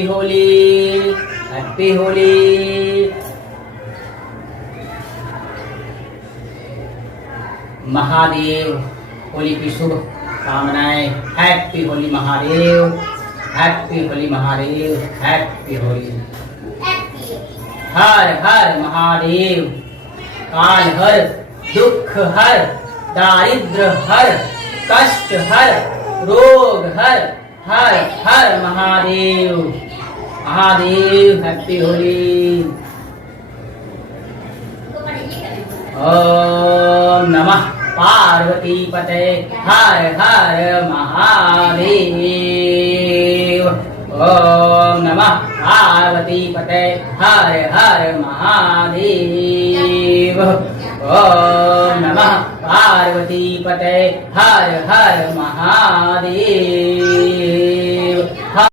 Happy Holi, happy Holi. Mahadev Holi की शुभ कामनाएं। Happy Holi Mahadev, happy Holi Mahadev, happy Holi. हर हर महादेव। काल हर, दुख हर, दारिद्र हर, कष्ट हर, रोग हर, हर हर महादेव, महादेव। हैप्पी होली। ओम नमः पार्वती पते, हर हर महादेव। ओम नमः पार्वती पते, हर हर महादेव। ओम नमः पार्वती पते, हर हर महादेव।